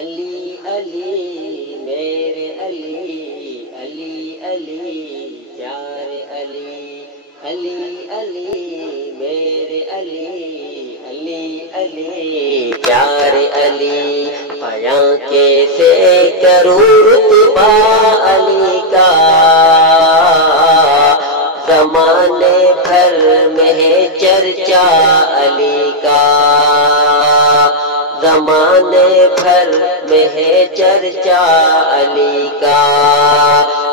علی علی میرے علی، علی علی پیارے علی، علی علی میرے علی، علی علی پیارے علی۔ بیاں کیسے کروں رتبہ علی کا، زمانے بھر میں ہے چرچا علی کا، زمانے بھر میں ہے چرچا علی کا۔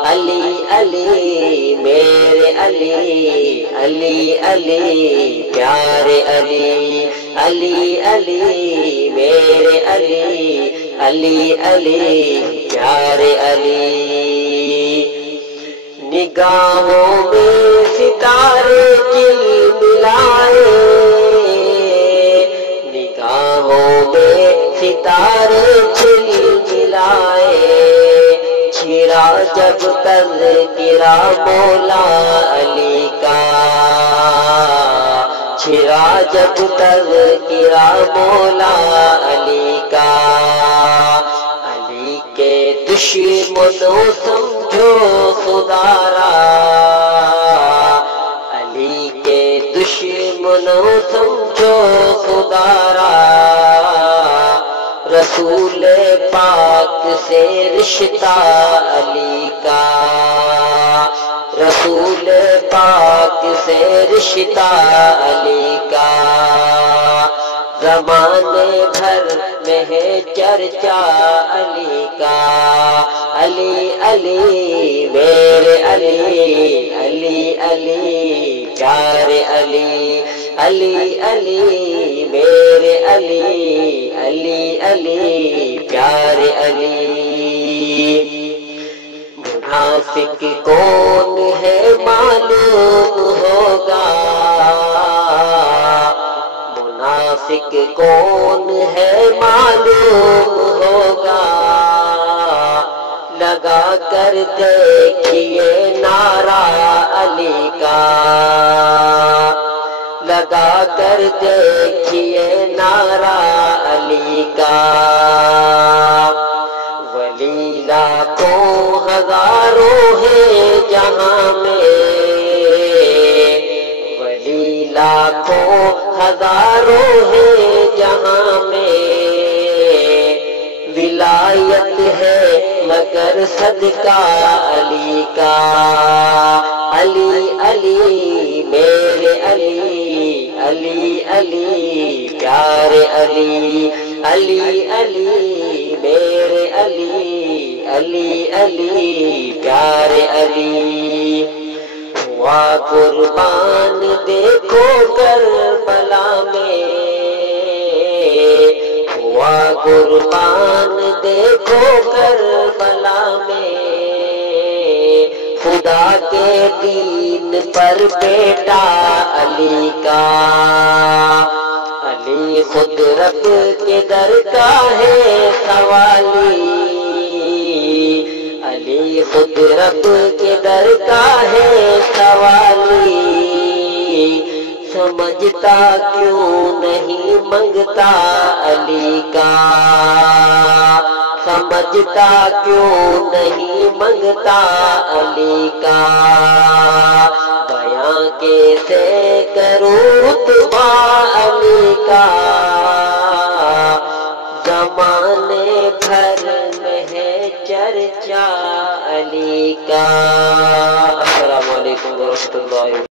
علی علی میرے علی، علی علی پیارے علی، علی علی میرے علی، علی علی پیارے علی۔ نگاہوں میں ستارے جلملائے، نگاہوں میں ستارے جلملائے، چھڑا جب تذکرہ مولا علی کا، چھڑا جب تذکرہ مولا علی کا۔ علی کے دشمنوں سمجھو خدا را، علی کے دشمنوں سمجھو خدا را، رسول پاک سے رشتہ علی کا، رسول پاک سے رشتہ علی کا۔ زمانے بھر میں ہے چرچا علی کا، علی علی میرے علی، علی علی پیارے علی، علی علی میرے علی، علی علی پیارے علی۔ منافق کون ہے معلوم ہوگا، منافق کون ہے معلوم ہوگا، لگا کر دیکھیے نعرہ علی کا، لگا کر دیکھیے نعرہ علی کا۔ ولی لاکھوں ہزاروں ہے جہاں میں، ولی لاکھوں ہزاروں ہے جہاں میں، ولایت ہے مگر صدقہ علی کا، علی علی میرے علی، علی علی پیارے علی، علی علی میرے علی، علی علی پیارے علی۔ ہوا قربان دیکھو کربلا میں، ہوا قربان دیکھو کربلا میں، خدا کے دین پر بیٹا علی کا، علی خود رب کے در کا ہے سوالی، علی خود رب کے در کا ہے سوالی، سمجھتا کیوں نہیں منگتا علی کا، سمجھتا کیوں نہیں منگتا علی کا۔ بیاں کیسے کروں رتبہ علی کا، زمانے بھر میں ہے چرچا علی کا۔ السلام علیکم ورحمۃ اللہ۔